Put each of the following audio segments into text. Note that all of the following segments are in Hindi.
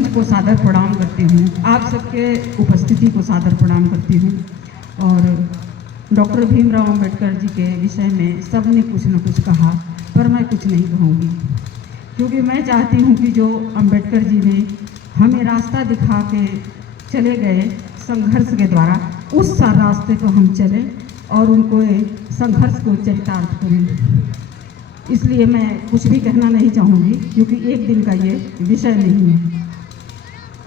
मंच को सादर प्रणाम करती हूँ, आप सबके उपस्थिति को सादर प्रणाम करती हूँ। और डॉक्टर भीमराव अंबेडकर जी के विषय में सब ने कुछ न कुछ कहा, पर मैं कुछ नहीं कहूँगी, क्योंकि मैं चाहती हूँ कि जो अंबेडकर जी ने हमें रास्ता दिखा के चले गए संघर्ष के द्वारा, उस रास्ते पर हम चलें और उनको संघर्ष को चरितार्थ करें। इसलिए मैं कुछ भी कहना नहीं चाहूँगी, क्योंकि एक दिन का ये विषय नहीं है।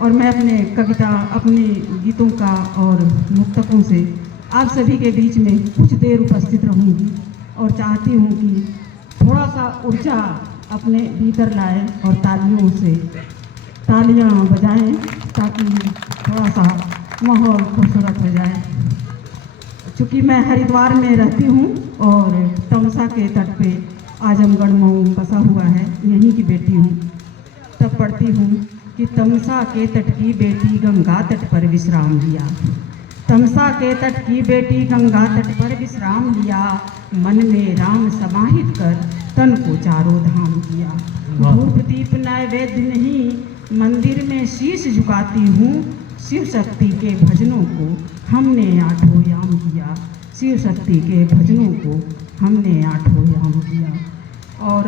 और मैं अपने कविता, अपने गीतों का और मुक्तकों से आप सभी के बीच में कुछ देर उपस्थित रहूँगी और चाहती हूँ कि थोड़ा सा ऊर्जा अपने भीतर लाएं और तालियों से तालियां बजाएं, ताकि थोड़ा सा माहौल खूबसूरत हो जाए। चूँकि मैं हरिद्वार में रहती हूँ और तमसा के तट पे आजमगढ़ मऊ बसा हुआ है, यहीं की बेटी हूँ। तब पढ़ती हूँ कि तमसा के तट की बेटी गंगा तट पर विश्राम लिया, तमसा के तट की बेटी गंगा तट पर विश्राम लिया, मन में राम समाहित कर तन को चारों धाम किया। धूप दीप नैवेद्य नहीं मंदिर में शीश झुकाती हूँ, शिव शक्ति के भजनों को हमने आठों याम किया, शिव शक्ति के भजनों को हमने आठों याम किया। और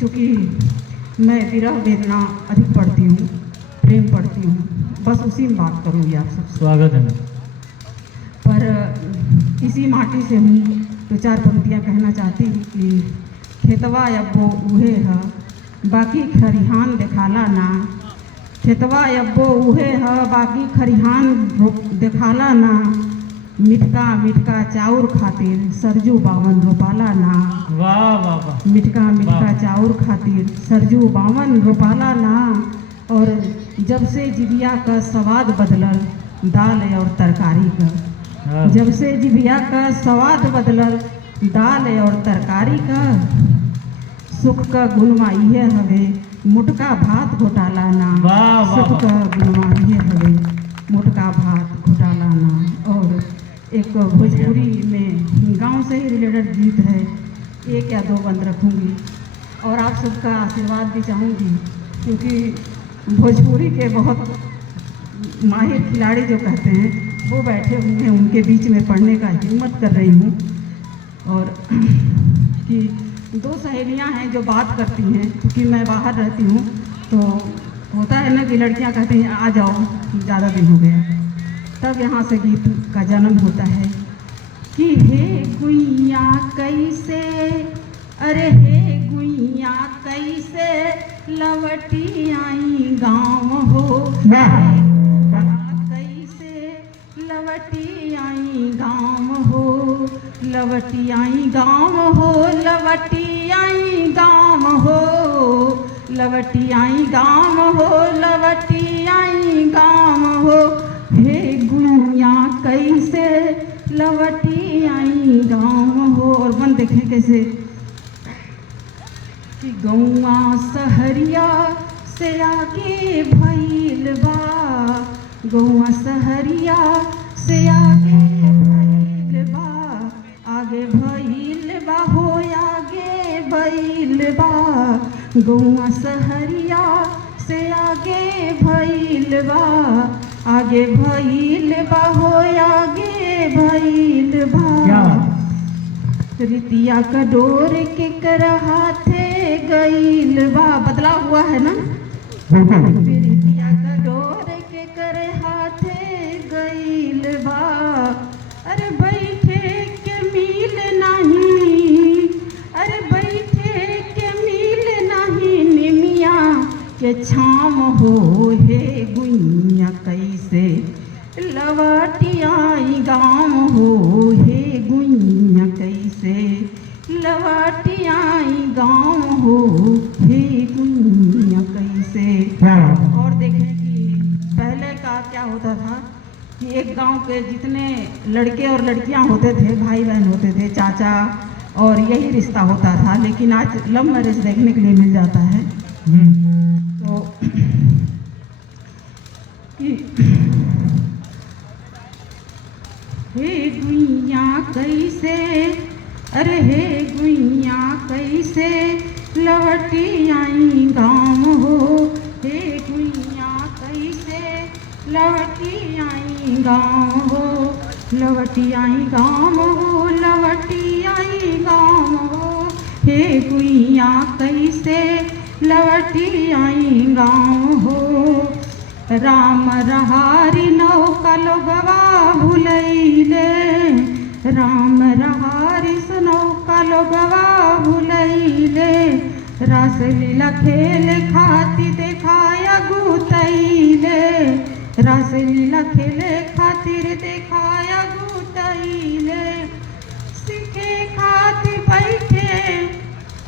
चूँकि मैं विरह वेदना अधिक पढ़ती हूँ, प्रेम पढ़ती हूँ, बस उसी में बात करूँगी आप सब। स्वागत है। पर इसी माटी से हूँ तो चार पंक्तियाँ कहना चाहती हूँ कि खेतवा अब्बो उहे ह बाकी खरिहान देखाला ना, खेतवा अब्बो उहे ह बाकी खरिहान देखाला ना, मिटका मिटका चाउर खातिर सरजू बावन रोपाला ना। वाह वाह वाह। मिटका मिटका चाउर खातिर सरजू बावन रोपाला ना। और जब से जिबिया का स्वाद बदलल दाल और तरकारी का, जब से जिबिया का स्वाद बदलल दाल और तरकारी का, सुख का गुणमा इहे हवे मुटका भात घोटाला ना। सुख का गुणमा इहे हवे मुटका भात घोटाला ना। और एक भोजपुरी में गांव से ही रिलेटेड गीत है, एक या दो बंद रखूंगी और आप सबका आशीर्वाद भी चाहूँगी, क्योंकि भोजपुरी के बहुत माहिर खिलाड़ी जो कहते हैं वो बैठे हुए हैं, उनके बीच में पढ़ने का हिम्मत कर रही हूँ। और कि दो सहेलियाँ हैं जो बात करती हैं, क्योंकि मैं बाहर रहती हूँ तो होता है ना कि लड़कियाँ कहती हैं आ जाओ, ज़्यादा दिन हो गया, तब यहाँ से गीत का जन्म होता है कि हे गुइया कैसे, अरे हे गुइया कैसे लवटी आई गाँव हो, कैसे लवटी आई गाँव हो, लवटी आई गाँव हो, लवटी आई गाँव हो, लवटी आई गाँव हो, लवटी आई गाँव हो, हे गुइया कैसे लवटी आई गाँव हो। और बन देखें कैसे कि गौआ सहरिया से आगे भइल बा, गौआ सहरिया से आगे भइल बा, आगे भइल बा हो आगे भइल बा, गौआ सहरिया से आगे भइल बा, आगे भइल बा हो आगे भइल बा। रितिया का डोर के कर हाथे गइल बा, बदला हुआ है ना। रितिया का डोर के कर हाथे गइल बा, अरे बैठे के मिल नहीं, अरे बैठे के मिल नहीं, निमिया के छाम हो, हे गुइया कैसे लवटी आई गाँव हो, हे गुइया कैसे लवटी आई गाँव हो, हे गुइया कैसे। और देखें कि पहले का क्या होता था कि एक गांव के जितने लड़के और लड़कियां होते थे, भाई बहन होते थे, चाचा, और यही रिश्ता होता था। लेकिन आज लव मैरिज देखने के लिए मिल जाता है। तो हे गुइया कैसे, अरे हे गुइया कैसे लवटी आई गाँव हो, हे गुइया गाँव हो, लवटी आई गाँव हो, लवटी आई गाँव हो। हे गुइया कैसे लवटी आई गाँव हो। राम रहारी नौका लोगवा भुलैले, राम रहारी नौका लोगवा भुलैले। रासलीला खेल खातिर देखाया गुतैले, रासलीला खेले खातिर देखाया गुतैले। सीखे खातिर बैठे,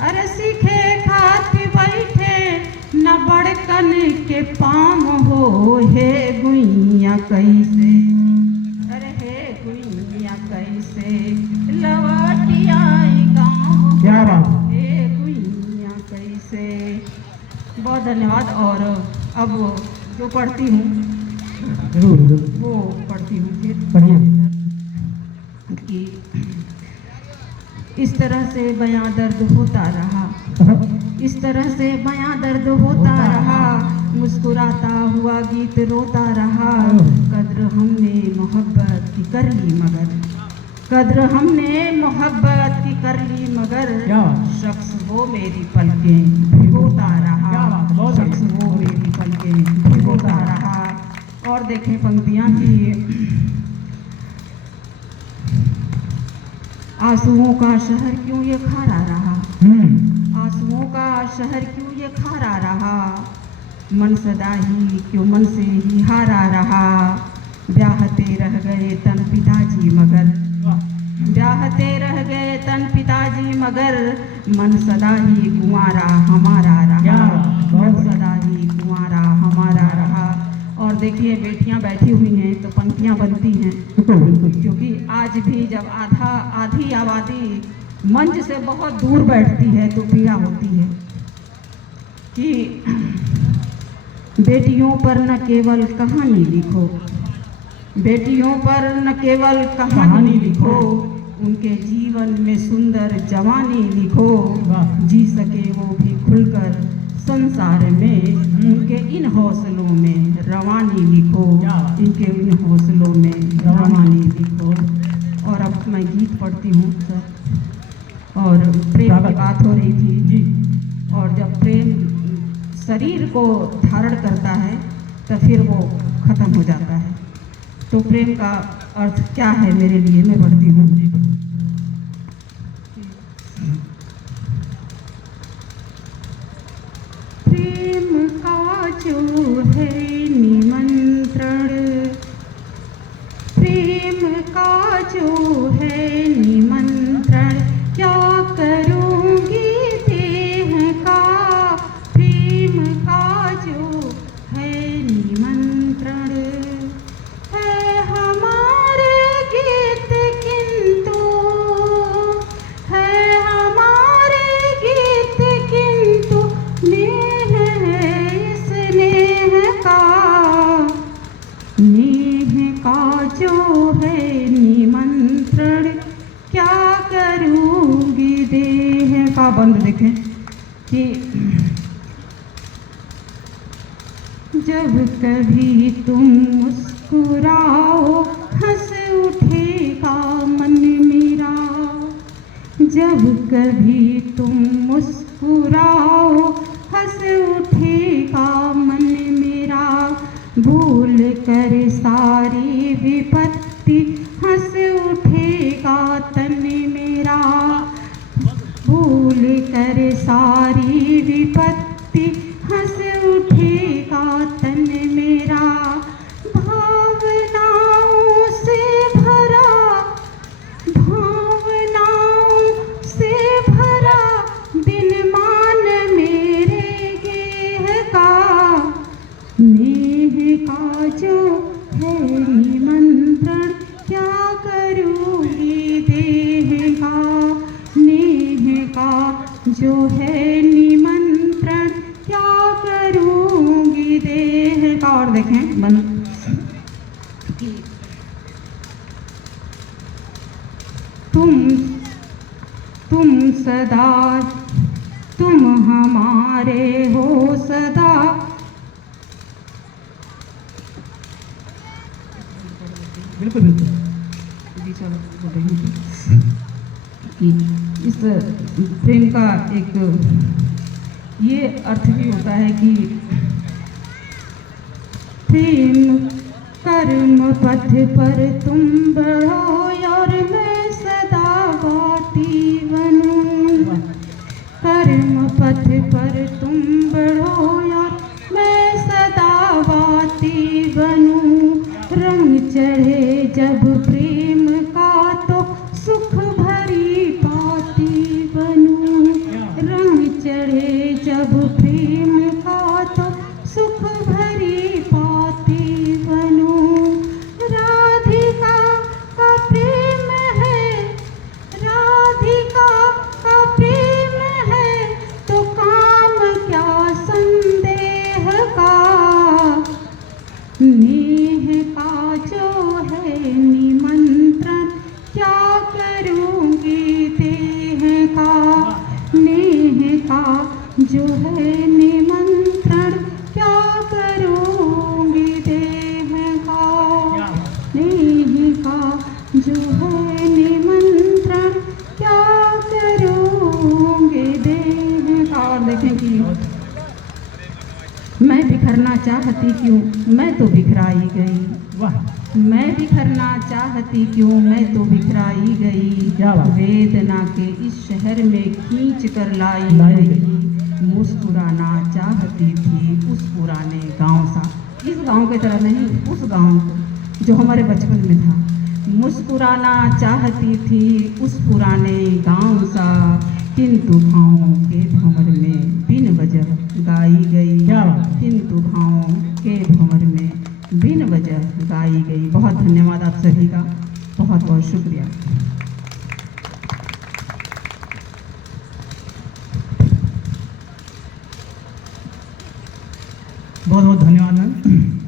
अरे सीखे खातिर बैठे न बड़कन के पाम हो। हे गुइया कैसे, अरे हे गुइया कैसे लवटी आई गाँव। क्या बात। हे गुइया कैसे। बहुत धन्यवाद। और अब जो पढ़ती हूँ जरूर जरूर वो पढ़ती हूँ फिर पढ़िए। कि इस तरह से बयां दर्द होता रहा, इस तरह से बयां दर्द होता रहा, मुस्कुराता हुआ गीत रोता रहा। कद्र हमने मोहब्बत की कर ली मगर, कद्र हमने मोहब्बत की कर ली मगर। शख्स वो मेरी पलकें भिगोता रहा, शख्स वो मेरी पलकें भिगोता रहा। और देखें पंक्तियाँ की आंसुओं का शहर क्यों ये खारा रहा, आंसुओं का शहर क्यों ये खारा रहा। मन सदा ही क्यों मन से ही हारा रहा। ब्याहते रह गए तन पिताजी मगर, ब्याहते रह गए तन पिताजी मगर। मन सदा ही कुंवारा हमारा रहा, मन सदा ही कुंवारा हमारा रहा। और देखिए बेटियां बैठी हुई हैं तो पंक्तियां बनती हैं, क्योंकि आज भी जब आधी आबादी मंच से बहुत दूर बैठती है तो पीड़ा होती है कि बेटियों पर न केवल कहानी लिखो, बेटियों पर न केवल कहानी लिखो, उनके जीवन में सुंदर जवानी लिखो। जी सके वो भी खुलकर संसार में, उनके इन हौसलों में रवानी लिखो, इनके इन हौसलों में रवानी लिखो। और अब मैं गीत पढ़ती हूँ सर। और प्रेम की बात हो रही थी जी। और जब प्रेम शरीर को धारण करता है तो फिर वो खत्म हो जाता है। तो प्रेम का अर्थ क्या है मेरे लिए, मैं पढ़ती हूँ। प्रेम का जो है निमंत्रण, प्रेम का जो है निमंत्रण, क्या करूँगी देह का। प्रेम का जो है निमंत्रण है हमारे गीत, किंतु है हमारे गीत, किंतु नेह है इस नेह का। नेह का जो है निमंत्रण, क्या करूँगी देह का। बंद देखें कि जब कभी तुम मुस्कुराओ हंस उठेगा मन मेरा। जब कभी तुम मुस्कुराओ हंस उठेगा मन मेरा। भूल कर सारी विपत्ति हंस उठेगा तन मेरा। भूल कर सारी विपत्ति हंस उठेगा तन मेरा। भावनाओं से भरा, भावनाओं से भरा दिन मान मेरे गेह का। नेह का जो है निमंत्रण, क्या करूँगी देह का। नेह का जो है निमंत्रण, क्या करूँगी देह का। और देखें बंद। तुम सदा, तुम हमारे हो सदा। बिल्कुल बिल्कुल। बीच वाला बोल रही हूँ कि इस प्रेम का एक ये अर्थ भी होता है कि प्रेम कर्म पथ पर तुम बढ़ो और मैं सदा गाती बनूं। कर्म पथ पर तुम बढ़ो और मैं सदा गाती बनूं। रंग चढ़े जब प्रेम का तो सुख भरी पाती बनूं। रंग चढ़े जब प्रेम का तो सुख भरी पाती बनूं। राधिका का प्रेम है, राधिका का प्रेम है तो काम क्या संदेह का। नेह का जो है निमंत्रण क्या करूँगी देह का। नेह का जो है निमंत्रण क्या करूँगी देह का। नेह का जो है निमंत्रण क्या करूँगी देह का। और देखें कि मैं बिखरना चाहती क्यों, मैं तो बिखराई गई। वाह, मैं बिखरना चाहती क्यों, मैं तो बिखराई गई। क्या बात। वेदना के इस शहर में खींच कर लाई गई। मुस्कुराना चाहती थी उस पुराने गांव सा, इस गांव की तरह नहीं, उस गांव को जो हमारे बचपन में था। मुस्कुराना चाहती थी उस पुराने गांव सा, किंतु भावों के भंवर में बिन वजह गाई गई। क्या बात। किंतु भावों के भंवर में बिन वजह गाई गई। बहुत धन्यवाद आप सभी का, बहुत बहुत शुक्रिया। बहुत बहुत धन्यवाद मैम।